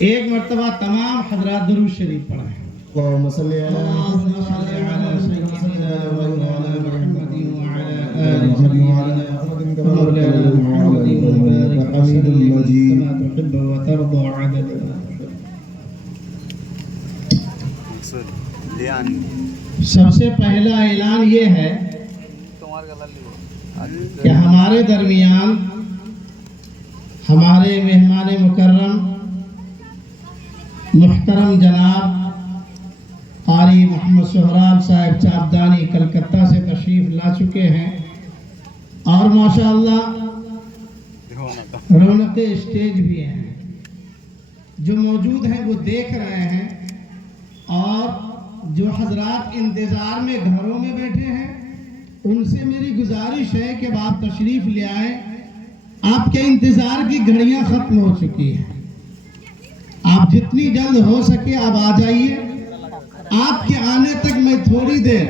ایک مرتبہ تمام حضرات درود شریف پڑھیں. اللهم صل على سيدنا مولانا محمد وعلى آل سيدنا محمد مولانا محمد وبارك وسلم كما تحب وترضى عدد. سب سے پہلا اعلان یہ ہے کہ ہمارے درمیان ہمارے مہمان مکرم محترم جناب قاری محمد سہراب صاحب چاپدانی کلکتہ سے تشریف لا چکے ہیں اور ماشاءاللہ رونق اسٹیج بھی ہیں. جو موجود ہیں وہ دیکھ رہے ہیں اور جو حضرات انتظار میں گھروں میں بیٹھے ہیں ان سے میری گزارش ہے کہ آپ تشریف لے آئیں. آپ کے انتظار کی گھڑیاں ختم ہو چکی ہیں. آپ جتنی جلد ہو سکے آپ آ جائیے. آپ کے آنے تک میں تھوڑی دیر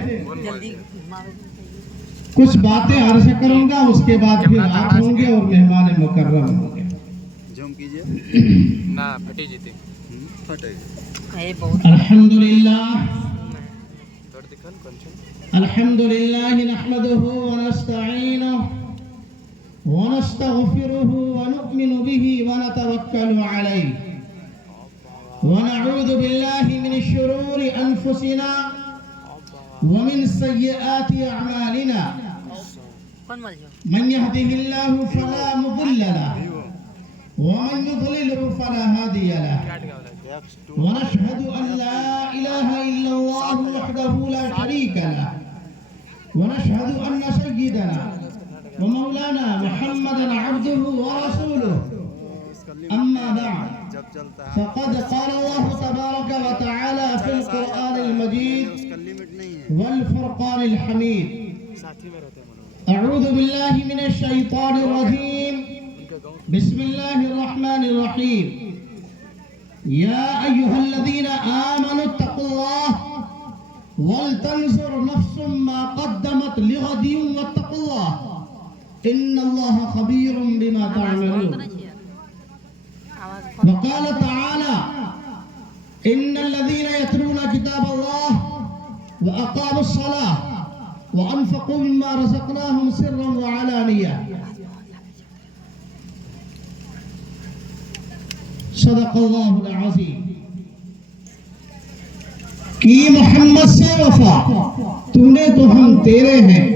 کچھ باتیں عرض کروں گا, اس کے بعد پھر آپ ہوں گے اور مہمان مکرم ہوں گے. الحمدللہ نحمده ونستعینه ونستغفره ونؤمن به ونتوکل علیہ ونعوذ باللہ من شرور انفسنا ومن سیئات اعمالنا من يهده الله فلا مضل له ومن يضلل فلا هادي له ونشهد أن لا إله إلا الله وحده لا شريك له ونشهد أن سيدنا ومولانا محمدا عبده ورسوله. أما بعد فقد قال الله تبارك وتعالى في القرآن المجيد والفرقان الحميد. أعوذ بالله من الشيطان الرجيم. بسم الله الرحمن الرحيم. يا أيها الذين آمنوا اتقوا الله ولتنظر نفس ما قدمت لغد واتقوا الله إن الله خبير بما تعملون. وقال تعالى إن الذين يتلون كتاب الله وأقاموا الصلاة وأنفقوا مما رزقناهم سرا وعلانية صدق اللہ العظیم. کی محمد سے وفا تو نے تو ہم تیرے ہیں.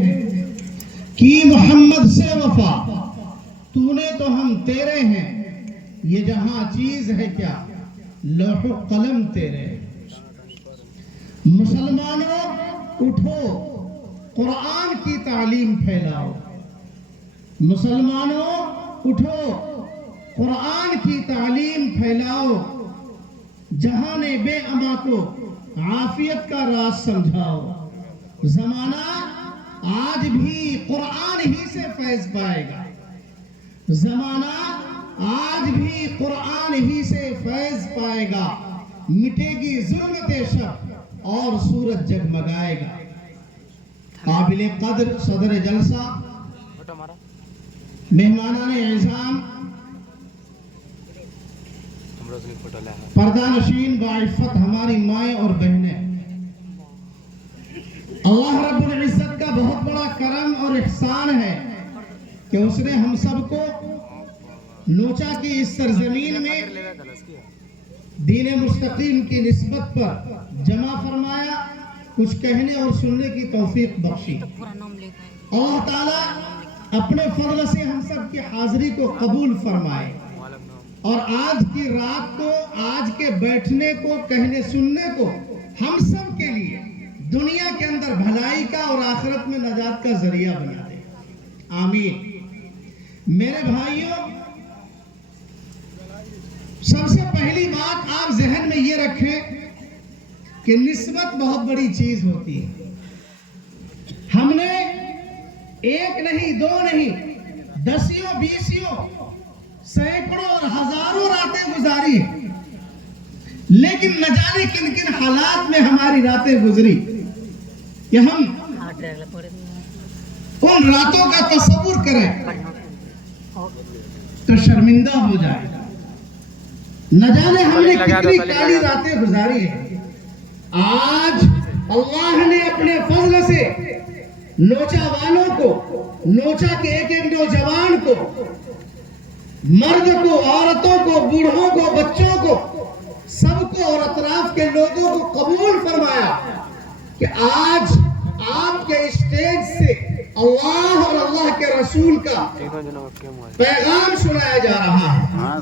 کی محمد سے وفا تو نے تو ہم تیرے ہیں. یہ جہاں چیز ہے کیا لوح و قلم تیرے. مسلمانوں اٹھو قرآن کی تعلیم پھیلاؤ. مسلمانوں اٹھو قرآن کی تعلیم پھیلاؤ. جہاں نے بے اما کو عافیت کا راز سمجھاؤ. زمانہ آج بھی قرآن ہی سے فیض پائے گا. زمانہ آج بھی قرآن ہی سے فیض پائے گا. مٹے گی ظلمت شب اور سورج جگمگائے گا. قابل قدر صدر جلسہ مہمانان اعظام پردہ نشین باعفت ہماری مائیں اور بہنیں, اللہ رب العزت کا بہت بڑا کرم اور احسان ہے کہ اس نے ہم سب کو نوچا کی اس سرزمین میں دین مستقیم کی نسبت پر جمع فرمایا. کچھ کہنے اور سننے کی توفیق بخشی. اللہ تعالیٰ اپنے فضل سے ہم سب کی حاضری کو قبول فرمائے اور آج کی رات کو, آج کے بیٹھنے کو, کہنے سننے کو ہم سب کے لیے دنیا کے اندر بھلائی کا اور آخرت میں نجات کا ذریعہ بنا دے. آمین. میرے بھائیوں, سب سے پہلی بات آپ ذہن میں یہ رکھیں کہ نسبت بہت بڑی چیز ہوتی ہے. ہم نے ایک نہیں, دو نہیں, دسیوں, بیسیوں, سینکڑوں اور ہزاروں راتیں گزاری ہیں, لیکن نہ جانے کن کن حالات میں ہماری راتیں گزری کہ ہم ان راتوں کا تصور کریں تو شرمندہ ہو جائے. نہ جانے ہم نے کتنی کالی راتیں گزاری ہیں. آج اللہ نے اپنے فضل سے نوچا والوں کو، نوچا کے ایک ایک نوجوان کو، مرد کو، عورتوں کو، بوڑھوں کو، بچوں کو، سب کو اور اطراف کے لوگوں کو قبول فرمایا کہ آج آپ کے اسٹیج سے اللہ اور اللہ کے رسول کا پیغام سنایا جا رہا ہے،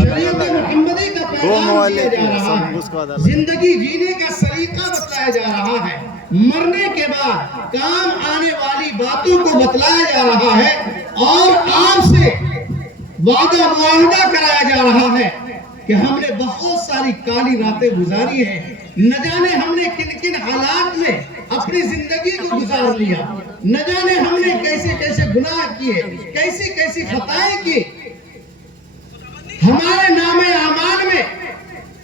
شریعت محمدی کا پیغام دیا جا رہا ہے، زندگی جینے کا طریقہ بتلایا جا رہا ہے، مرنے کے بعد کام آنے والی باتوں کو بتلایا جا رہا ہے، اور آپ سے وعدہ معاہدہ کرایا جا رہا ہے کہ ہم نے بہت ساری کالی راتیں گزاری ہیں. نہ جانے ہم نے کن کن حالات میں اپنی زندگی کو گزار لیا، نہ جانے ہم نے کیسے کیسے گناہ کیے، کیسی کیسی خطائیں کی. ہمارے نام اعمال میں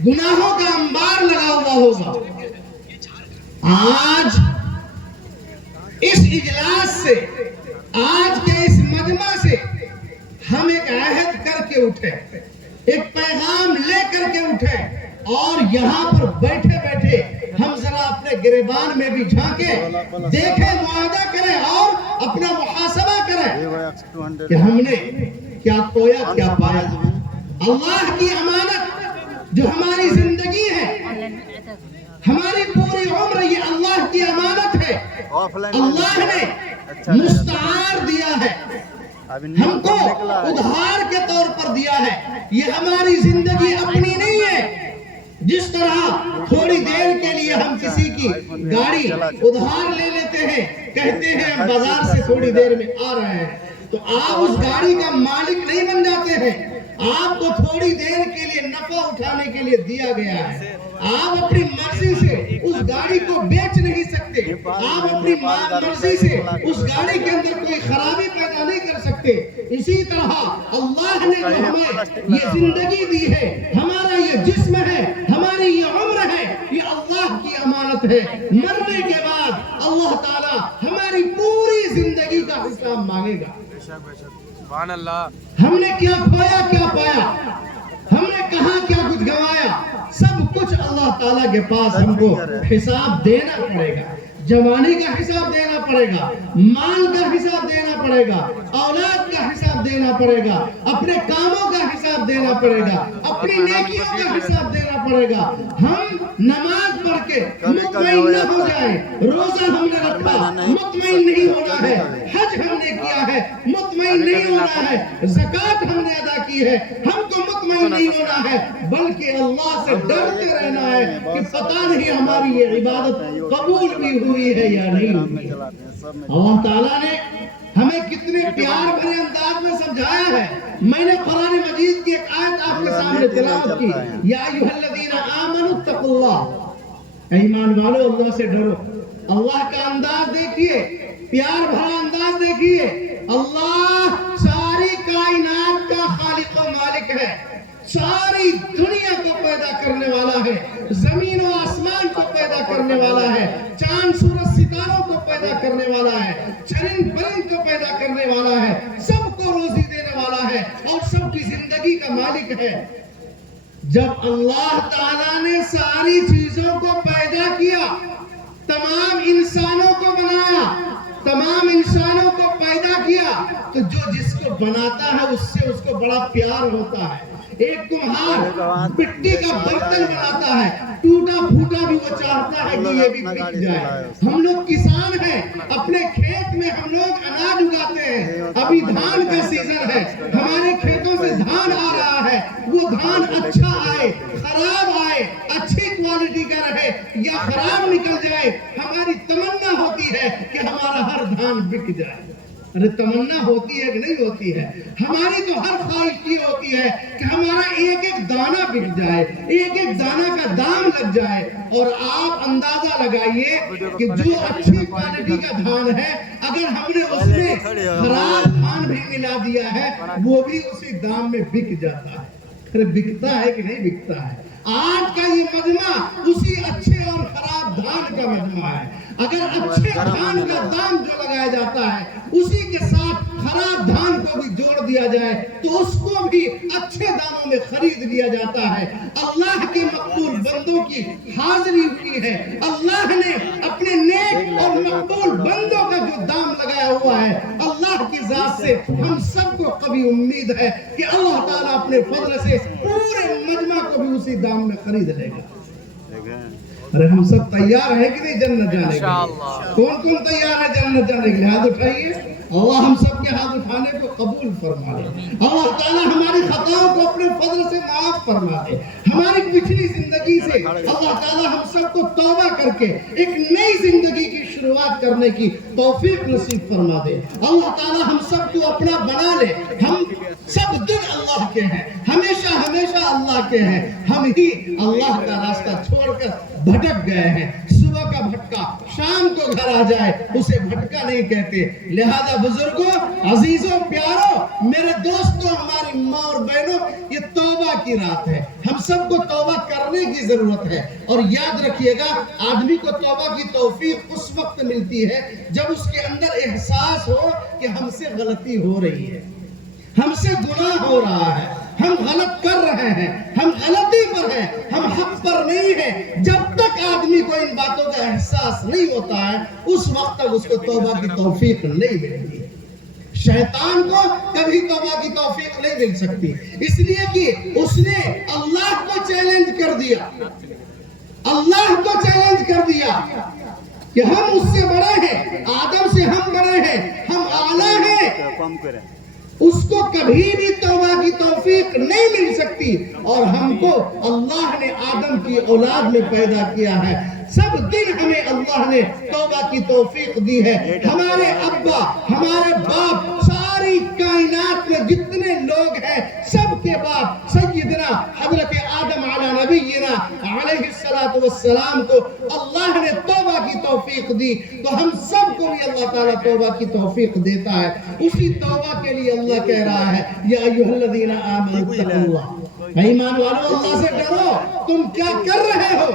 گناہوں کا انبار لگا ہوا ہوگا. آج اس اجلاس سے، آج کے اس مجمع سے ہم ایک عہد کر کے اٹھے، ایک پیغام لے کر کے اٹھے، اور یہاں پر بیٹھے بیٹھے ہم ذرا اپنے گریبان میں بھی جھانکیں، دیکھیں، معاہدہ کریں اور اپنا محاسبہ کریں کہ ہم نے کیا کھویا کیا پایا. اللہ کی امانت جو ہماری زندگی ہے، ہماری پوری عمر، یہ اللہ کی امانت ہے. اللہ نے مستعار دیا ہے، ہم کو ادھار کے طور پر دیا ہے. یہ ہماری زندگی اپنی نہیں ہے. جس طرح تھوڑی دیر کے لیے ہم کسی کی گاڑی ادھار لے لیتے ہیں، کہتے ہیں ہم بازار سے تھوڑی دیر میں آ رہے ہیں، تو آپ اس گاڑی کا مالک نہیں بن جاتے ہیں. آپ کو تھوڑی دیر کے لیے نفع اٹھانے کے لیے دیا گیا ہے. آپ اپنی مرضی سے اس گاڑی کو بیچ نہیں سکتے. آپ اپنی مرضی سے اس گاڑی کے اندر کوئی خرابی پیدا نہیں کر سکتے. اسی طرح اللہ نے جو ہمیں یہ زندگی دی ہے، ہمارا یہ جسم ہے، ہماری یہ عمر ہے، یہ اللہ کی امانت ہے. مرنے کے بعد اللہ تعالی ہماری پوری زندگی کا حساب مانگے گا. سبحان اللہ. ہم نے کیا کھویا کیا پایا، ہم نے کہاں کیا کچھ گنوایا، سب کچھ اللہ تعالیٰ کے پاس ہم کو حساب دینا پڑے گا. جوانی کا حساب دینا پڑے گا، مال کا حساب دینا پڑے گا، اولاد کا حساب دینا پڑے گا، اپنے کاموں کا حساب دینا پڑے گا، اپنی نیکیوں کا حساب دینا پڑے گا. ہم نماز پڑھ کے مطمئن نہ ہو جائیں، روزہ ہم نے رکھا مطمئن نہیں ہونا ہے، حج ہم نے کیا ہے مطمئن نہیں ہونا ہے، زکوٰۃ ہم نے ادا کی ہے، ہم کو مطمئن نہیں ہونا ہے، بلکہ اللہ سے ڈرتے رہنا ہے کہ پتہ نہیں ہماری یہ عبادت قبول بھی ہوئی ہے یا نہیں ہوئی. اللہ تعالیٰ نے ہمیں کتنے پیار بھرے انداز میں سمجھایا ہے. میں نے قرآن مجید کی ایک آیت آپ کے سامنے تلاوت کی، یا ایھا الذین آمنوا اتقوا اللہ، ایمان والو اللہ سے ڈرو. اللہ کا انداز دیکھیے، پیار بھرا انداز دیکھیے. اللہ ساری کائنات کا خالق و مالک ہے، ساری دنیا کو پیدا کرنے والا ہے، زمین و آسمان کو پیدا کرنے والا ہے، چاند سورج ستاروں کو پیدا کرنے والا ہے، چرند پرند کو پیدا کرنے والا ہے، سب کو روزی دینے والا ہے، اور سب کی زندگی کا مالک ہے. جب اللہ تعالیٰ نے ساری چیزوں کو پیدا کیا، تمام انسانوں کو بنایا، تمام انسانوں کو پیدا کیا، تو جو جس کو بناتا ہے اس سے اس کو بڑا پیار ہوتا ہے. ایک کمہار مٹی کا برتن بناتا ہے، ٹوٹا پھوٹا بھی وہ چاہتا ہے کہ یہ بھی بک جائے. ہم لوگ کسان ہیں، اپنے کھیت میں ہم لوگ اناج اگاتے ہیں. ابھی دھان کا سیزن ہے، ہمارے کھیتوں سے دھان آ رہا ہے. وہ دھان اچھا آئے، خراب آئے، اچھی کوالٹی کا رہے یا خراب نکل جائے، ہماری تمنا ہوتی ہے کہ ہمارا ہر دھان بک جائے. ارے تمنا ہوتی ہے کہ نہیں ہوتی ہے؟ ہماری تو ہر خواہش یہ ہوتی ہے کہ ہمارا ایک ایک دانہ بک جائے، ایک ایک دانہ کا دام لگ جائے. اور آپ اندازہ لگائیے کہ جو اچھی کوالٹی کا دھان ہے، اگر ہم نے اس میں خراب دھان بھی ملا دیا ہے، وہ بھی اسی دام میں بک جاتا ہے. ارے بکتا ہے کہ نہیں بکتا ہے؟ آج کا یہ مجمع اسی اچھے اور خراب دھان کا مجمع ہے. اگر اچھے دھان کا دام جو لگایا جاتا ہے، اسی کے ساتھ خراب دھان کو بھی جوڑ دیا جائے تو اس کو بھی اچھے داموں میں خرید لیا جاتا ہے۔ اللہ کے مقبول بندوں کی حاضری ہوئی ہے، اللہ نے اپنے نیک اور مقبول بندوں کا جو دام لگایا ہوا ہے، اللہ کی ذات سے ہم سب کو کبھی امید ہے کہ اللہ تعالیٰ اپنے فضل سے پورے مجمع کو بھی اسی دام میں خرید لے گا۔ ارے ہم سب تیار ہیں کہ نہیں جنت جانے کے لیے؟ کون کون تیار ہے جنت جانے کے لیے؟ ہاتھ اٹھائیے۔ اللہ ہم سب کے ہاتھ اٹھانے کو قبول فرما دے۔ اللہ تعالیٰ ہماری خطاؤں کو اپنے فضل سے معاف فرما دے۔ ہماری پچھلی زندگی سے اللہ تعالیٰ ہم سب کو توبہ کر کے ایک نئی زندگی کی شروعات کرنے کی توفیق نصیب فرما دے۔ اللہ تعالیٰ ہم سب کو اپنا بنا لے۔ ہم سب دن اللہ کے ہیں، ہمیشہ ہمیشہ اللہ کے ہیں۔ ہم ہی اللہ کا راستہ چھوڑ کر بھٹک گئے ہیں۔ صبح کا بھٹکا شام کو گھر آ جائے اسے بھٹکا نہیں کہتے۔ لہذا بزرگوں، عزیزوں، پیاروں، میرے دوستوں، ہماری ماں اور بہنوں، یہ توبہ کی رات ہے۔ ہم سب کو توبہ کرنے کی ضرورت ہے، اور یاد رکھیے گا آدمی کو توبہ کی توفیق اس وقت ملتی ہے جب اس کے اندر احساس ہو کہ ہم سے غلطی ہو رہی ہے، ہم سے گناہ ہو رہا ہے، ہم غلط کر رہے ہیں، ہم غلطی پر ہیں، ہم حق پر نہیں ہیں۔ جب تک آدمی کو ان باتوں کا احساس نہیں ہوتا ہے اس وقت تک اس کو توبہ کی توفیق نہیں ملتی۔ شیطان کو کبھی توبہ کی توفیق نہیں مل سکتی، اس لیے کہ اس نے اللہ کو چیلنج کر دیا، اللہ کو چیلنج کر دیا کہ ہم اس سے بڑے ہیں، آدم سے ہم بڑے ہیں، ہم اعلیٰ ہیں۔ اس کو کبھی بھی توبہ کی توفیق نہیں مل سکتی، اور ہم کو اللہ نے آدم کی اولاد میں پیدا کیا ہے۔ سب دن ہمیں اللہ نے توبہ کی توفیق دی ہے۔ ہمارے ابا، ہمارے باپ، ساری کائنات میں جتنے لوگ ہیں سب کے باپ سیدنا حضرت آدم علی نبینا علیہ السلام کو اللہ نے توبہ کی توفیق دی، تو ہم سب کو بھی اللہ تعالیٰ توبہ کی توفیق دیتا ہے۔ اسی توبہ کے لیے اللہ کہہ رہا ہے یا ایھا الذین آمنوا اتقوا اللہ، ایمان والو اللہ سے ڈرو۔ تم کیا کر رہے ہو؟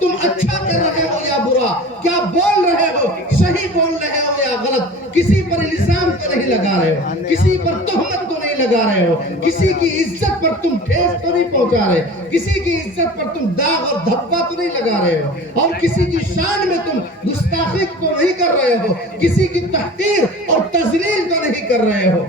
تم اچھا کر رہے ہو یا برا؟ کیا بول رہے ہو؟ صحیح بول رہے ہو یا غلط؟ کسی پر الزام تو نہیں لگا رہے ہو، کسی پر تہمت تو نہیں لگا رہے ہو، کسی کی عزت پر تم ٹھیس تو نہیں پہنچا رہے، کسی کی عزت پر تم داغ اور دھبا تو نہیں لگا رہے ہو، اور کسی کی شان میں تم گستاخی تو نہیں کر رہے ہو، کسی کی تحقیر اور تذلیل تو نہیں کر رہے ہو۔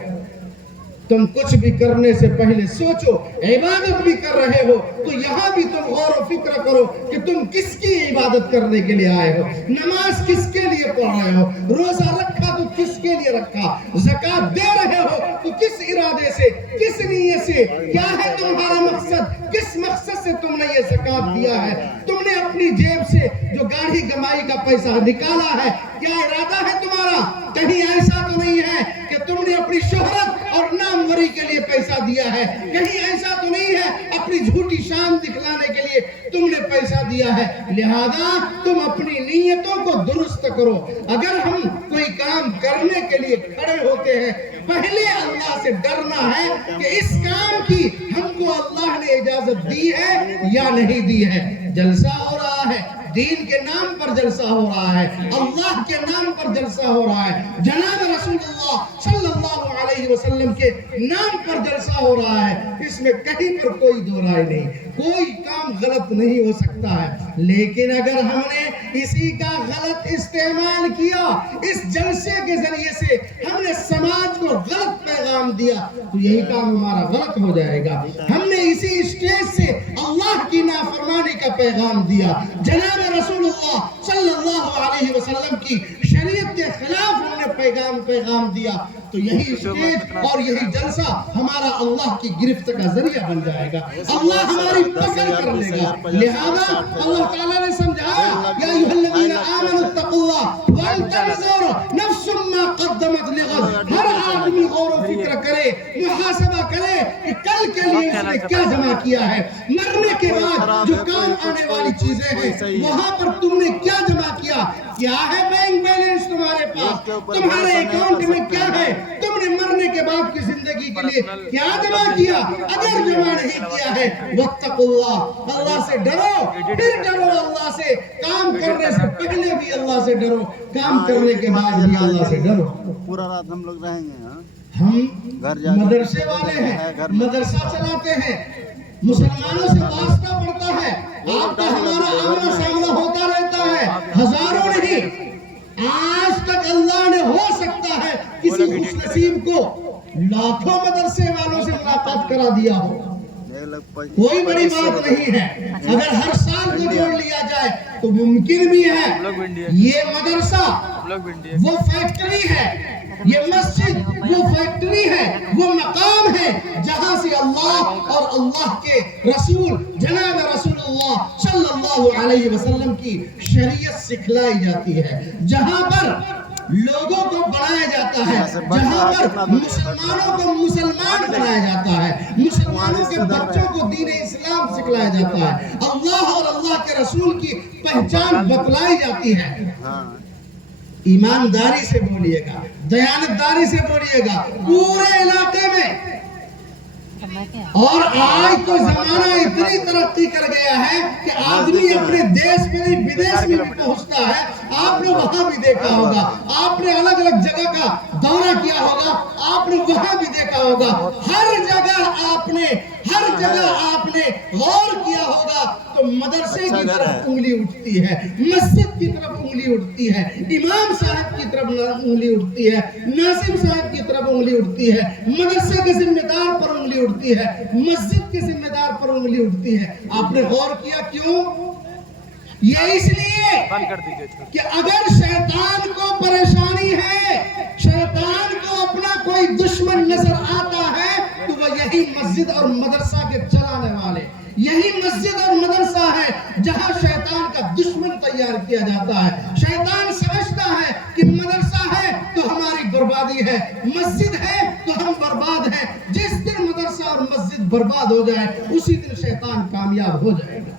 تم کچھ بھی کرنے سے پہلے سوچو، عبادت بھی کر رہے ہو تو یہاں بھی تم غور و فکر کرو کہ تم کس کی عبادت کرنے کے لیے آئے ہو، نماز کس کے لیے پڑھ رہے ہو، روزہ رکھا تو کس کے لیے رکھا، زکوٰۃ دے رہے ہو تو کس ارادے سے، کس نیت سے، کیا ہے تمہارا مقصد، کس مقصد سے تم نے یہ زکوٰۃ دیا ہے۔ تم نے اپنی جیب سے جو گاڑی کمائی کا پیسہ نکالا ہے، کیا ارادہ ہے تمہارا؟ کہیں ایسا تو نہیں ہے کہ تم نے اپنی شہرت اور ناموری کے لیے پیسہ دیا ہے، کہیں ایسا تو نہیں ہے اپنی جھوٹی شان دکھلانے کے لیے تم نے پیسہ دیا ہے۔ لہذا تم اپنی نیتوں کو درست کرو۔ اگر ہم کوئی کام کرنے کے لیے کھڑے ہوتے ہیں پہلے اللہ سے ڈرنا ہے کہ اس کام کی ہم کو اللہ نے اجازت دی ہے یا نہیں دی ہے۔ جلسہ ہو رہا ہے، دین کے نام پر جلسہ ہو رہا ہے، اللہ کے نام پر جلسہ ہو رہا ہے، جناب رسول اللہ صلی اللہ علیہ وسلم کے نام پر جلسہ ہو رہا ہے، اس میں کہیں پر کوئی دو رائے نہیں، کوئی کام غلط نہیں ہو سکتا ہے۔ لیکن اگر ہم نے اسی کا غلط استعمال کیا، اس جلسے کے ذریعے سے ہم نے سماج کو غلط پیغام دیا تو یہی کام ہمارا غلط ہو جائے گا۔ ہم نے اسی اسٹیج سے اللہ کی نافرمانی کا پیغام دیا، جناب رسول اللہ صلی اللہ علیہ وسلم کی شریعت کے خلاف ہم نے پیغام دیا تو یہی اسٹیج اور یہی جلسہ ہمارا اللہ کی گرفت کا ذریعہ بن جائے گا، اللہ ہماری پکڑ کر لے گا۔ لہذا اللہ تعالیٰ نے سمجھایا یا ایھا الذین آمنوا اتقوا اللہ ولتنظر نفس ما قدمت لغد۔ ہر آدمی غور و فکر کرے، محاسبہ کرے کہ کل کے لیے اس نے کیا جمع کیا ہے، مرنے کے بعد جو کام آنے والی چیزیں ہیں وہاں پر تم نے کیا جمع کیا، کیا ہے بینک بیلنس تمہارے پاس، تمہارے اکاؤنٹ میں کیا ہے، تم نے مرنے کے بعد کی زندگی کے لیے کیا جمع کیا۔ اگر جمع نہیں کیا ہے واتقوا اللہ، اللہ سے ڈرو، پھر ڈرو اللہ سے، کام کرنے سے پہلے بھی اللہ سے ڈرو، کام کرنے کے بعد بھی اللہ سے ڈرو۔ پورا رات ہم لوگ رہیں گے۔ ہم گھر جا کے مدرسے والے ہیں، مدرسہ چلاتے ہیں، مسلمانوں سے واسطہ پڑتا ہے، آپ کا ہمارا آمنا سامنا ہوتا رہتا ہے، ہزاروں نہیں، آج تک اللہ نے ہو سکتا ہے کسی خوش نصیب کو لاکھوں مدرسے والوں سے ملاقات کرا دیا ہو، کوئی بڑی بات نہیں ہے۔ اگر ہر سال کو جوڑ لیا جائے تو ممکن بھی ہے۔ یہ مدرسہ وہ فیکٹری ہے، یہ مسجد وہ فیکٹری ہے، وہ مقام ہے جہاں سے اللہ اور اللہ کے رسول جناب رسول اللہ صلی اللہ علیہ وسلم کی شریعت سکھلائی جاتی ہے، جہاں پر لوگوں کو بنایا جاتا ہے، جہاں پر مسلمانوں کو مسلمان بنایا جاتا ہے، مسلمانوں کے بچوں کو دین اسلام سکھلایا جاتا ہے، اللہ اور اللہ کے رسول کی پہچان بتلائی جاتی ہے۔ ایمانداری سے بولیے گا، دیانتداری سے بولیے گا پورے علاقے میں۔ اور آج تو زمانہ اتنی ترقی کر گیا ہے کہ آدمی اپنے دیش میں نہیں بدیش میں بھی پہنچتا ہے۔ آپ نے وہاں بھی دیکھا ہوگا، آپ نے الگ الگ جگہ کا دورہ کیا ہوگا، آپ نے وہاں بھی دیکھا ہوگا، ہر جگہ آپ نے غور کیا ہوگا تو مدرسے کی طرف انگلی اٹھتی ہے، مسجد کی طرف انگلی اٹھتی ہے، امام صاحب کی طرف انگلی اٹھتی ہے، ناظم صاحب کی طرف انگلی اٹھتی ہے، مدرسے کے ذمہ دار پر انگلی اٹھتی ہے، مسجد کے ذمہ دار پر انگلی اٹھتی ہے۔ آپ نے غور کیا کیوں؟ یہ اس لیے کہ اگر شیطان کو پریشانی ہے، شیطان کو اپنا کوئی دشمن نظر آتا ہے تو وہ یہی مسجد اور مدرسہ کے چلانے والے، یہی مسجد اور مدرسہ ہے جہاں شیطان کا دشمن تیار کیا جاتا ہے۔ شیطان سمجھتا ہے کہ مدرسہ ہے تو ہماری بربادی ہے، مسجد ہے تو ہم برباد ہیں۔ جس دن مدرسہ اور مسجد برباد ہو جائے اسی دن شیطان کامیاب ہو جائے گا،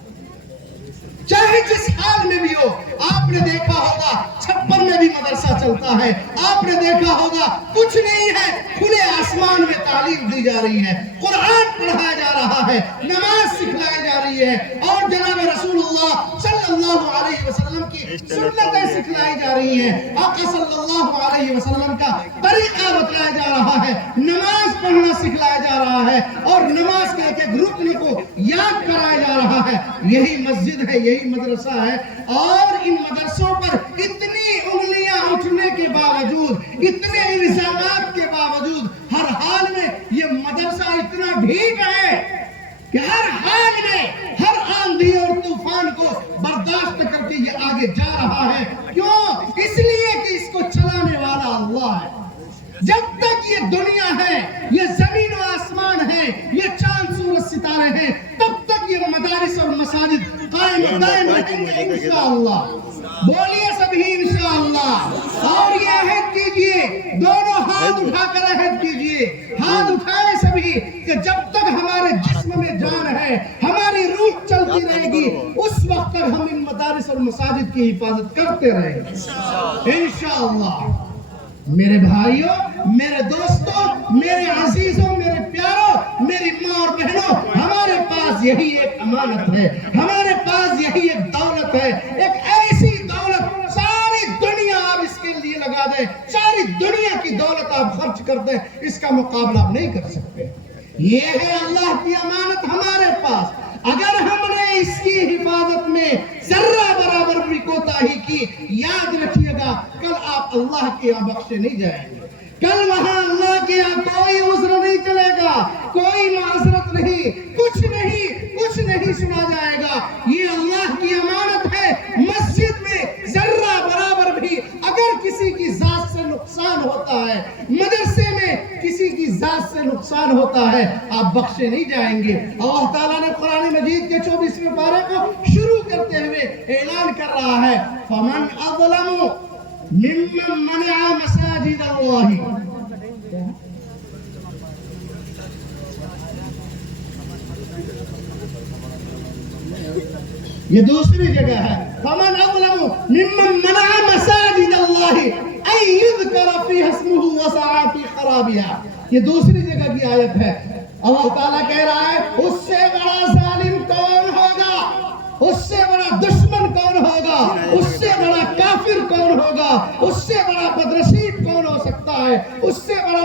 چاہے جس حال میں بھی ہو۔ آپ نے دیکھا ہوگا چھپر میں بھی مدرسہ چلتا ہے، آپ نے دیکھا ہوگا کچھ نہیں ہے، کھلے آسمان میں تعلیم دی جا رہی ہے، قرآن پڑھایا جا رہا ہے، نماز سکھلائی جا رہی ہے، اور جناب رسول اللہ صلی اللہ علیہ وسلم کی سنتیں سکھلائی جا رہی ہیں، آقا صلی اللہ علیہ وسلم کا طریقہ بتلایا جا رہا ہے، نماز پڑھنا سکھلایا جا رہا ہے، اور نماز کے ایک ایک رکن کو یاد کرایا جا رہا ہے۔ یہی مسجد ہے، یہی مدرسہ ہے، اور ان مدرسوں پر اتنی انگلیاں اٹھنے کے باوجود، اتنے الزامات کے باوجود، ہر حال میں یہ مدرسہ اتنا ڈھیٹ ہے کہ ہر حال میں ہر آندھی اور طوفان کو برداشت کر کے یہ آگے جا رہا ہے۔ کیوں؟ اس لیے کہ اس کو چلانے والا اللہ ہے۔ جب تک یہ دنیا ہے، یہ زمین و آسمان ہے، یہ چاند سورج ستارے ہیں، تب تک یہ مدارس اور مساجد قائم دائم رہیں گے انشاءاللہ۔ بولیے سبھی انشاءاللہ، اور یہ عہد کیجئے، دونوں ہاتھ اٹھا کر عہد کیجئے، ہاتھ اٹھائے سبھی، کہ جب تک ہمارے جسم میں جان ہے، ہماری روح چلتی رہے گی، اس وقت تک ہم ان مدارس اور مساجد کی حفاظت کرتے رہیں گے انشاءاللہ۔ میرے بھائیوں، میرے دوستوں، میرے عزیزوں، میرے پیاروں، میری ماں اور بہنوں، ہمارے پاس یہی ایک امانت ہے، ہمارے پاس یہی ایک دولت ہے، ایک ایسی دولت ساری دنیا آپ اس کے لیے لگا دیں، ساری دنیا کی دولت آپ خرچ کر دیں، اس کا مقابلہ آپ نہیں کر سکتے۔ یہ ہے اللہ کی امانت ہمارے پاس۔ اگر ہم نے اس کی حفاظت میں ذرہ برابر بھی کوتاہی کی، یاد رکھیے گا کل آپ اللہ کے یہاں بخشے نہیں جائیں گے، کل وہاں اللہ کے یہاں کوئی عذر نہیں چلے گا، کوئی معذرت نہیں، کچھ نہیں سنا جائے گا۔ یہ اللہ کی امانت ہے۔ مسجد میں ذرہ برابر بھی اگر کسی کی ذات سے نقصان ہوتا ہے، مدرسے میں کسی کی ذات سے نقصان ہوتا ہے، آپ بخشے نہیں جائیں گے۔ اللہ تعالیٰ نے قرآن مجید کے 24ویں پارے کو شروع کرتے ہوئے اعلان کر رہا ہے، فَمَنْ أَظْلَمُ مِمَّنْ مَنَعَ مَسَاجِدَ اللَّهِ۔ یہ دوسری جگہ ہے، فَمَنْ أَظْلَمُ مِمَّنْ مَنَعَ مَسَاجِدَ اللَّهِ أَن يُذْكَرَ فِيهَا اسْمُهُ وَسَعَىٰ فِي خَرَابِهَا۔ یہ دوسری جگہ کی آیت ہے۔ اللہ تعالیٰ کہہ رہا ہے اس سے بڑا ظالم کون ہوگا، اس سے بڑا دشمن کون ہوگا، اس سے بڑا کافر کون ہوگا، اس سے بڑا بدرشید کون ہو سکتا ہے، اس سے بڑا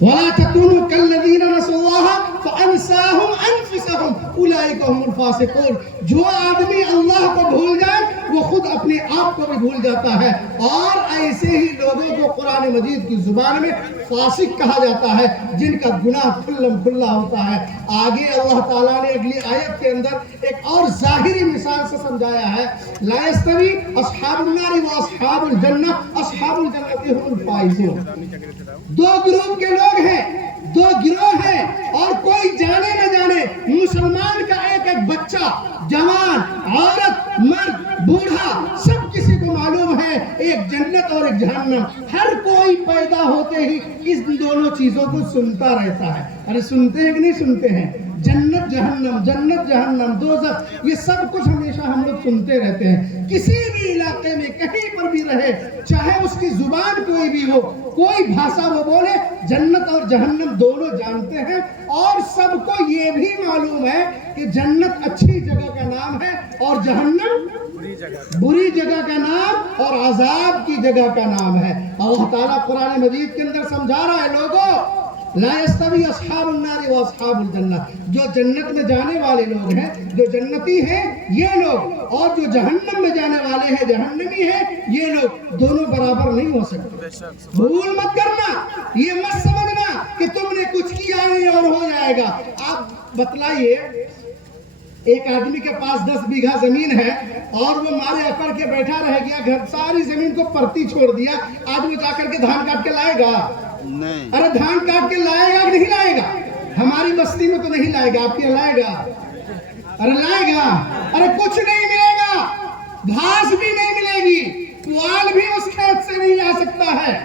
ولا تكونوا كالذين نسوا الله فانساهم انفسهم اولئك هم الفاسقون. جو آدمی اللہ کو بھول جائے وہ خود اپنے آپ کو بھی بھول جاتا ہے. اور ایسے ہی لوگوں کو قرآن مجید کی زبان میں فاسق کہا جاتا ہے جن کا گناہ کھلم کھلا ہوتا ہے. آگے اللہ تعالیٰ نے اگلی آیت کے اندر ایک اور ظاہری مثال سے سمجھایا ہے. لا یستوی اصحاب النار و اصحاب الجنہ اصحاب الجنہ هم الفائزون. دو گروہ کے لوگ ہیں، دو گروہ ہیں، اور کوئی جانے نہ جانے مسلمان کا ایک ایک بچہ، جوان، عورت، مرد، بوڑھا، سب کسی کو معلوم ہے ایک جنت اور ایک جہنم. ہر کوئی پیدا ہوتے ہی اس دونوں چیزوں کو سنتا رہتا ہے. ارے سنتے ہیں کہ نہیں سنتے ہیں؟ جنت جہنم دوزخ، یہ سب کچھ ہمیشہ ہم لوگ سنتے رہتے ہیں. کسی بھی علاقے میں کہیں پر بھی رہے، چاہے اس کی زبان کوئی بھی ہو، کوئی بھاشا وہ بولے، جنت اور جہنم دونوں جانتے ہیں. اور سب کو یہ بھی معلوم ہے کہ جنت اچھی جگہ کا نام ہے اور جہنم بری جگہ کا نام اور عذاب کی جگہ کا نام ہے. اللہ تعالیٰ قرآن مجید کے اندر سمجھا رہا ہے لوگوں لا یستوی اصحاب النار و اصحاب الجنہ. جو جنت میں جانے والے لوگ ہیں، جو جنتی ہیں یہ لوگ، اور جو جہنم میں جانے والے ہیں، جہنمی ہیں یہ لوگ، دونوں برابر نہیں ہو سکتے. بھول مت کرنا، یہ مت سمجھنا کہ تم نے کچھ کیا نہیں اور ہو جائے گا. آپ بتلائیے، ایک آدمی کے پاس 10 بیگھہ زمین ہے اور وہ مارے اکڑ کے بیٹھا رہ گیا، گھر ساری زمین کو پرتی چھوڑ دیا. آج وہ جا کر کے دھان کاٹ کے لائے گا؟ نہیں. ارے دھان کاٹ کے لائے گا کہ نہیں لائے گا؟ ہماری بستی میں تو نہیں لائے گا، آپ کے لائے گا؟ ارے لائے گا. ارے کچھ نہیں ملے گا، گھاس بھی نہیں ملے گی، پوال بھی اس کھیت سے نہیں آ سکتا ہے،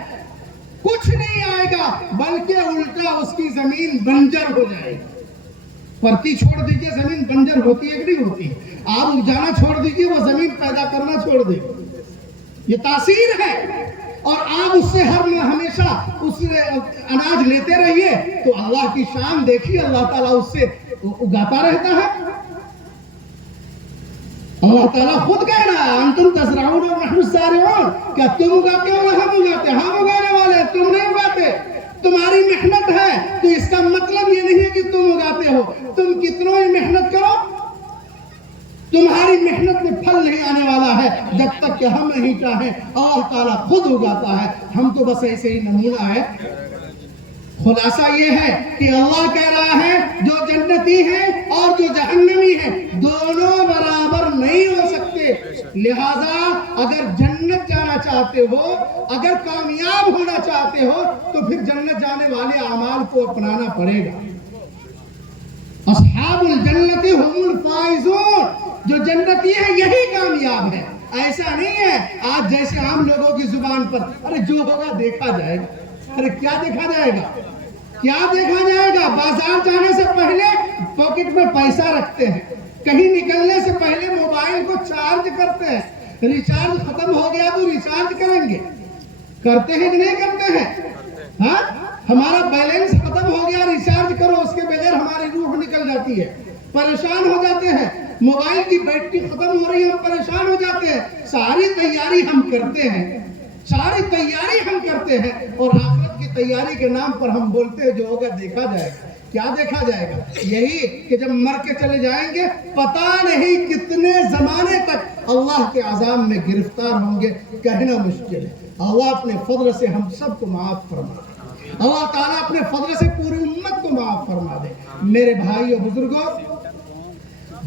کچھ نہیں آئے گا، بلکہ الٹا اس کی زمین بنجر ہو جائے گی. پرتی چھوڑ دیجئے، زمین بنجر ہوتی ہے کہ نہیں ہوتی؟ آپ اگجانا چھوڑ دیجئے، وہ زمین پیدا کرنا چھوڑ دے. یہ تاثیر ہے. اور آپ اس سے ہمیشہ اس سے اناج لیتے رہیے تو اللہ کی شان دیکھیے، اللہ تعالیٰ اس سے اگاتا رہتا ہے. اللہ تعالیٰ خود کہہ رہا ہے انتم تزرعون ونحن الزارعون. کیا تم اگاتے ہو یا ہم اگاتے ہیں؟ ہم اگانے والے ہیں، تم نہیں اگاتے. تمہاری محنت ہے تو اس کا مطلب یہ نہیں ہے کہ تم اگاتے ہو. تم کتنوں ہی محنت کرو، تمہاری محنت میں پھل نہیں آنے والا ہے جب تک کہ ہم نہیں چاہیں. اللہ تعالیٰ خود اگاتا ہے، ہم تو بس ایسے ہی نمونہ ہے. خلاصہ یہ ہے کہ اللہ کہہ رہا ہے جو جنتی ہیں اور جو جہنمی ہیں دونوں برابر نہیں ہو سکتے. لہذا اگر جنت جانا چاہتے ہو، اگر کامیاب ہونا چاہتے ہو تو پھر جنت جانے والے اعمال کو اپنانا پڑے گا. اصحاب الجنت هم الفائزون. جو جنتی ہے یہی کامیاب ہے. ایسا نہیں ہے آج جیسے عام لوگوں کی زبان پر ارے جو ہوگا دیکھا جائے گا. ارے کیا دیکھا جائے گا؟ کیا دیکھا جائے گا؟ بازار جانے سے پہلے پاکٹ میں پیسہ رکھتے ہیں، کہیں نکلنے سے پہلے موبائل کو چارج کرتے ہیں. ریچارج ختم ہو گیا تو ریچارج کریں گے، کرتے ہیں کہ نہیں کرتے ہیں؟ ہاں، ہمارا بیلنس ختم ہو گیا، ریچارج کرو، اس کے بغیر ہماری روح نکل جاتی ہے، پریشان ہو جاتے ہیں. موبائل کی بیٹری ختم ہو رہی ہے، ہم پریشان ہو جاتے ہیں. ساری تیاری ہم کرتے ہیں، ساری تیاری ہم کرتے ہیں، اور آخرت کی تیاری کے نام پر ہم بولتے ہیں جو ہوگا دیکھا جائے گا. کیا دیکھا جائے گا؟ یہی کہ جب مر کے چلے جائیں گے پتہ نہیں کتنے زمانے تک اللہ کے عذاب میں گرفتار ہوں گے. کہنا مشکل ہے. اللہ اپنے فضل سے ہم سب کو معاف فرما دے. اللہ تعالیٰ اپنے فضل سے پوری امت کو معاف فرما دے. میرے بھائی اور بزرگوں،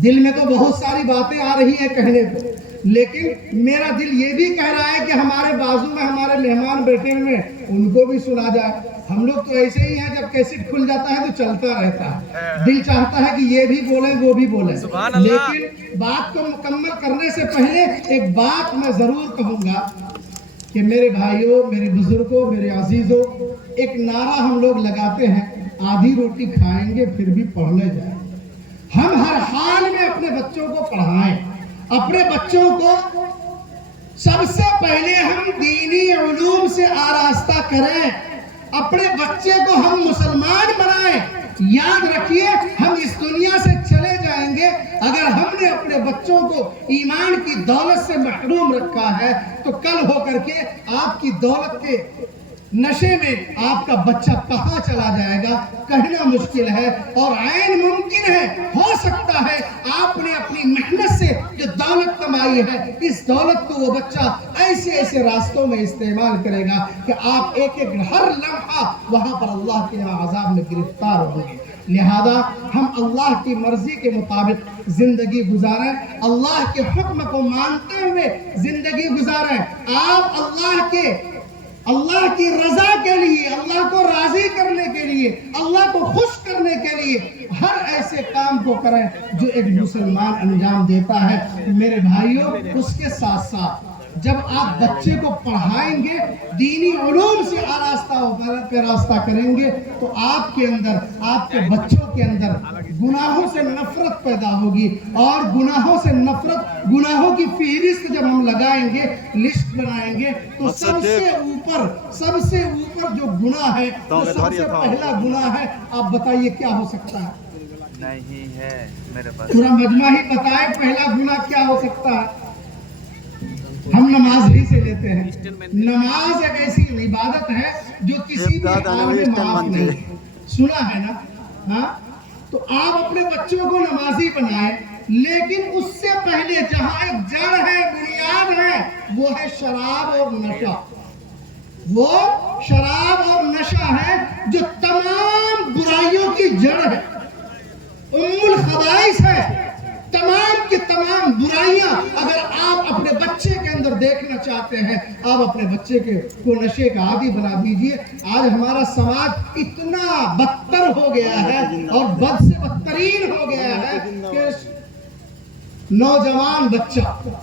دل میں تو بہت ساری باتیں آ رہی ہیں کہنے کو، لیکن میرا دل یہ بھی کہہ رہا ہے کہ ہمارے بازو میں ہمارے مہمان بیٹھے ہوئے ہیں، ان کو بھی سنا جائے. ہم لوگ تو ایسے ہی ہیں، جب کیسٹ کھل جاتا ہے تو چلتا رہتا ہے. دل چاہتا ہے کہ یہ بھی بولیں وہ بھی بولیں، لیکن بات کو مکمل کرنے سے پہلے ایک بات میں ضرور کہوں گا کہ میرے بھائیوں، میرے بزرگوں، میرے عزیزوں، ایک نعرہ ہم لوگ لگاتے ہیں، آدھی روٹی کھائیں گے پھر بھی پڑھنے جائیں. ہم ہر حال میں اپنے بچوں کو پڑھائیں. اپنے بچوں کو سب سے پہلے ہم دینی علوم سے آراستہ کریں. اپنے بچے کو ہم مسلمان بنائیں. یاد رکھیے، ہم اس دنیا سے چلے جائیں گے، اگر ہم نے اپنے بچوں کو ایمان کی دولت سے محروم رکھا ہے تو کل ہو کر کے آپ کی دولت کے نشے میں آپ کا بچہ کہاں چلا جائے گا کہنا مشکل ہے، اور عین ممکن ہے، ہو سکتا ہے آپ نے اپنی محنت سے جو دولت کمائی ہے اس دولت کو وہ بچہ ایسے راستوں میں استعمال کرے گا کہ آپ ایک ہر لمحہ وہاں پر اللہ کے عذاب میں گرفتار ہوں گے۔ لہذا ہم اللہ کی مرضی کے مطابق زندگی گزاریں، اللہ کے حکم کو مانتے ہوئے زندگی گزاریں۔ آپ اللہ کی رضا کے لیے، اللہ کو راضی کرنے کے لیے، اللہ کو خوش کرنے کے لیے ہر ایسے کام کو کریں جو ایک مسلمان انجام دیتا ہے۔ میرے بھائیوں، اس کے ساتھ ساتھ جب آپ بچے کو پڑھائیں گے، دینی علوم سے آراستہ کریں گے، تو آپ کے اندر، آپ کے بچوں کے اندر گناہوں سے نفرت پیدا ہوگی، اور گناہوں سے نفرت، گناہوں کی فہرست جب ہم لگائیں گے، لسٹ بنائیں گے، تو سب سے اوپر جو گناہ ہے، جو سب سے پہلا گناہ ہے، آپ بتائیے کیا ہو سکتا ہے؟ نہیں ہے میرے پاس، پورا مجمع ہی بتائے پہلا گناہ کیا ہو سکتا ہے؟ ہم نماز ہی سے لیتے ہیں۔ نماز ایک ایسی عبادت ہے جو کسی بھی حال میں معاف نہیں ہے، سنا ہے نا؟ ہاں، تو آپ اپنے بچوں کو نمازی بنائیں، لیکن اس سے پہلے جہاں ایک جڑ ہے، بنیاد ہے، وہ ہے شراب اور نشہ۔ وہ شراب اور نشہ ہے جو تمام برائیوں کی جڑ ہے، ام الخبائث ہے۔ تمام کی تمام برائیاں اگر آپ اپنے بچے کے اندر دیکھنا چاہتے ہیں، آپ اپنے بچے کو نشے کا عادی بنا دیجئے۔ آج ہمارا سماج اتنا بدتر ہو گیا ہے اور بد سے بدترین ہو گیا ہے کہ نوجوان بچہ،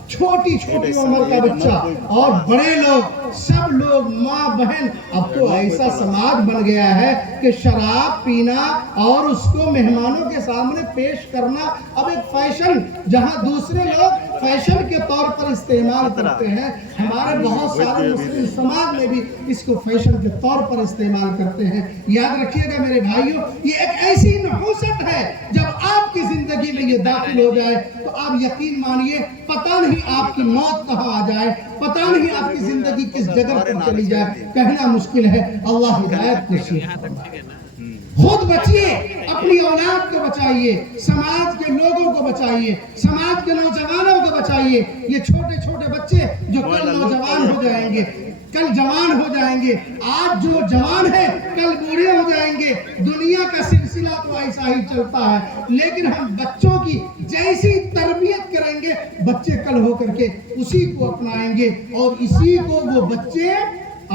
چھوٹی عمر کا بچہ اور بڑے لوگ، سب لوگ، ماں بہن، اب تو ایسا سماج بن گیا ہے کہ شراب پینا اور اس کو مہمانوں کے سامنے پیش کرنا اب ایک فیشن، جہاں دوسرے لوگ فیشن کے طور پر استعمال کرتے ہیں، ہمارے بہت سارے مسلم سماج میں بھی اس کو فیشن کے طور پر استعمال کرتے ہیں۔ یاد رکھیے گا میرے بھائیوں، یہ ایک ایسی نحوست ہے، جب آپ کی زندگی میں یہ داخل ہو جائے تو آپ یقین مانیے، پتہ نہیں آپ کی موت کہاں آ جائے، پتہ نہیں آپ کی زندگی کس جگہ پر چلی جائے، کہنا مشکل ہے۔ اللہ ہدایت نصیب فرمائے۔ خود بچیے، اپنی اولاد کو بچائیے، سماج کے لوگوں کو بچائیے، سماج کے نوجوانوں کو بچائیے۔ یہ چھوٹے بچے جو کل نوجوان ہو جائیں گے، کل جوان ہو جائیں گے، آج جو جوان ہیں کل بوڑھے ہو جائیں گے۔ دنیا کا سلسلہ تو ایسا ہی چلتا ہے، لیکن ہم بچوں کی جیسی تربیت کریں گے، بچے کل ہو کر کے اسی کو اپنائیں گے، اور اسی کو وہ بچے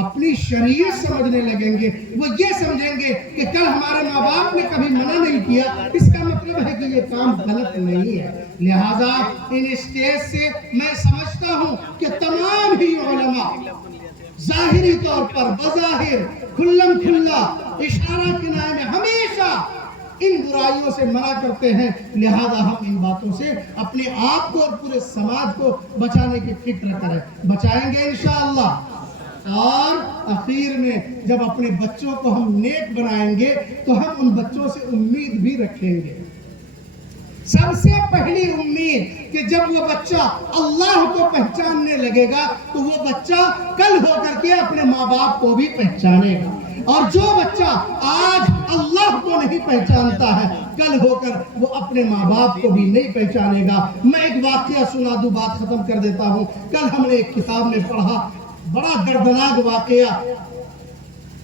اپنی شریعت سمجھنے لگیں گے۔ وہ یہ سمجھیں گے کہ کل ہمارے ماں باپ نے کبھی منع نہیں کیا، اس کا مطلب ہے کہ یہ کام غلط نہیں ہے۔ لہٰذا ان اسٹیج سے میں سمجھتا ہوں کہ تمام ہی علماء ظاہری طور پر، بظاہر، کھلم کھلا، اشارہ کنایہ میں ہمیشہ ان برائیوں سے منع کرتے ہیں۔ لہذا ہم ان باتوں سے اپنے آپ کو اور پورے سماج کو بچانے کی فکر کریں، بچائیں گے انشاءاللہ۔ اور اخیر میں جب اپنے بچوں کو ہم نیک بنائیں گے تو ہم ان بچوں سے امید بھی رکھیں گے۔ سب سے پہلی امید کہ جب وہ بچہ اللہ کو پہچاننے لگے گا تو وہ بچہ کل ہو کر کے اپنے ماں باپ کو بھی پہچانے گا، اور جو بچہ آج اللہ کو نہیں پہچانتا ہے کل ہو کر وہ اپنے ماں باپ کو بھی نہیں پہچانے گا۔ میں ایک واقعہ سنا دوں، بات ختم کر دیتا ہوں۔ کل ہم نے ایک کتاب میں پڑھا، بڑا دردناک واقعہ۔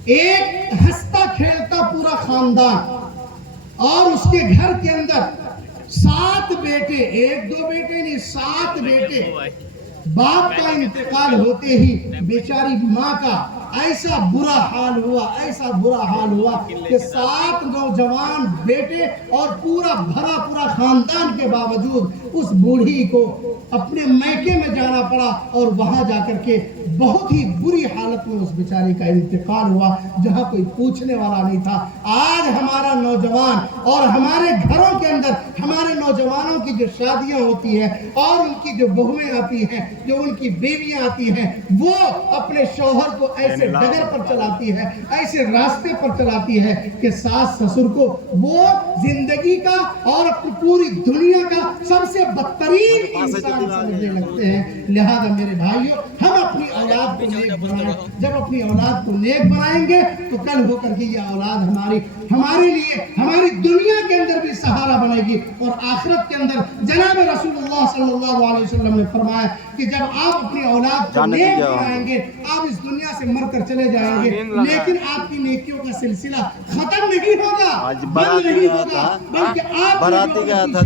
ایک ہنستا کھیلتا پورا خاندان، اور اس کے گھر کے اندر 7 بیٹے، 1-2 بیٹے نہیں، 7 بیٹے۔ باپ کا انتقال ہوتے ہی بیچاری ماں کا ایسا برا حال ہوا کہ 7 نوجوان بیٹے اور پورا خاندان کے باوجود اس بوڑھی کو اپنے میکے میں جانا پڑا، اور وہاں جا کر کے بہت ہی بری حالت میں اس بیچاری کا انتقال ہوا، جہاں کوئی پوچھنے والا نہیں تھا۔ آج ہمارا نوجوان اور ہمارے گھروں کے اندر ہمارے نوجوانوں کی جو شادیاں ہوتی ہیں اور ان کی جو بہویں آتی ہیں، جو ان کی بیویاں آتی ہیں، وہ اپنے شوہر کو ایسے ڈگر پر چلاتی ہے، ایسے راستے پر چلاتی ہے کہ ساس سسر کو وہ زندگی کا اور اپنی پوری دنیا کا سب سے بدترین انسان سمجھنے لگتے ہیں۔ لہذا میرے بھائیوں، ہم اپنی اولاد کو نیک بنائیں. جب اپنی اولاد کو نیک بنائیں گے تو کل ہو کر کے یہ اولاد ہمارے لیے ہماری دنیا کے اندر بھی سہارا بنے گی اور آخرت کے اندر. جناب رسول اللہ صلی اللہ علیہ وسلم نے فرمایا کہ جب آپ اپنی اولاد کو نیک بنائیں گے آپ اس دنیا سے مر کر چلے جائیں گے لیکن آپ کی نیکیوں کا سلسلہ ختم نہیں ہوگا, بند نہیں ہوگا, بلکہ آپ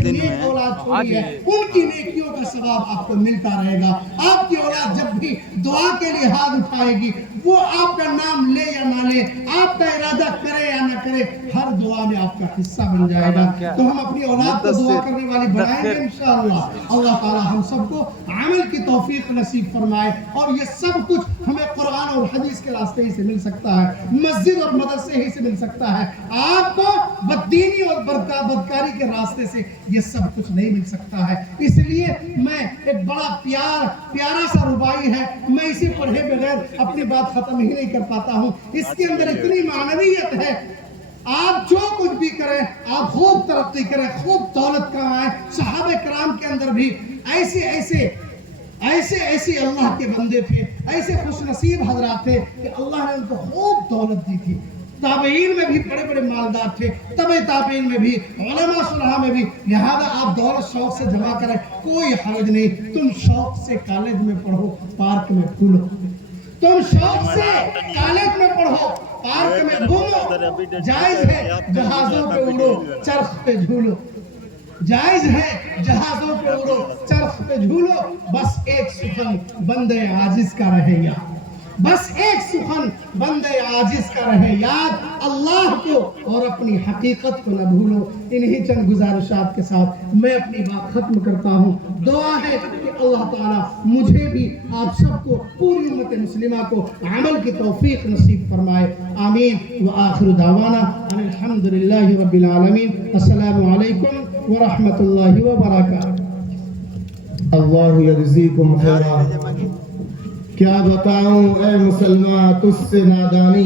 کی نیک اولاد چھوڑی ہے ان کی نیکیوں کا ثواب آپ کو ملتا رہے گا. آپ کی اولاد جب بھی دعا کے لیے ہاتھ اٹھائے گی وہ آپ کا نام لے یا نہ لے, آپ کا ارادہ کرے یا نہ کرے, ہر دعا میں آپ کا حصہ بن جائے گا. تو ہم اپنی اولاد کو دعا کرنے والی بنائیں گے انشاءاللہ. اللہ تعالی ہم سب کو عمل کی توفیق نصیب فرمائے اور یہ سب کچھ ہمیں قرآن اور حدیث کے راستے ہی سے مل سکتا ہے, مسجد اور مدرسے ہی سے مل سکتا ہے. آپ کو بددینی اور بدکاری کے راستے سے یہ سب کچھ نہیں مل سکتا ہے. اس لیے میں ایک بڑا پیارا سا ربائی ہے, میں اسے پڑھے بغیر اپنی بات ختم ہی نہیں کر پاتا ہوں. اس کے اندر اتنی معنویت ہے, آپ جو کچھ بھی کریں آپ خوب ترقی کریں, خوب دولت کمائیں. صحابہ کرام کے اندر بھی ایسے اللہ کے بندے تھے, ایسے خوش نصیب حضرات تھے کہ اللہ نے ان کو خوب دولت دی تھی. تابعین میں بھی بڑے بڑے مالدار تھے, تبع تابعین میں بھی, علماء صلحاء میں بھی. لہذا آپ دولت شوق سے جمع کریں, کوئی حرج نہیں. تم شوق سے کالج میں پڑھو, پارک میں پھولو. تم شوق سے کالج میں پڑھو, پارک میں گھومو. جائز ہے جہازوں پہ اڑو, چرخ پہ جھولو. جائز ہے جہازوں پہ اڑو, چرخ پہ جھولو. بس ایک سخن بندے عاجز کا رہے یاد, بس ایک سخن بندے عاجز کا رہے یاد. اللہ کو اور اپنی حقیقت کو نہ بھولو. انہی چند گزارشات کے ساتھ میں اپنی بات ختم کرتا ہوں. دعا ہے کہ اللہ تعالیٰ مجھے بھی آپ سب کو پوری امت مسلمہ کو عمل کی توفیق نصیب فرمائے. آمین. وآخر دعوانا ان الحمدللہ رب العالمین. السلام علیکم ورحمۃ اللہ وبرکاتہ. اللہ یجزیکم خیرا. کیا بتاؤں اے مسلمان تجھ سے نادانی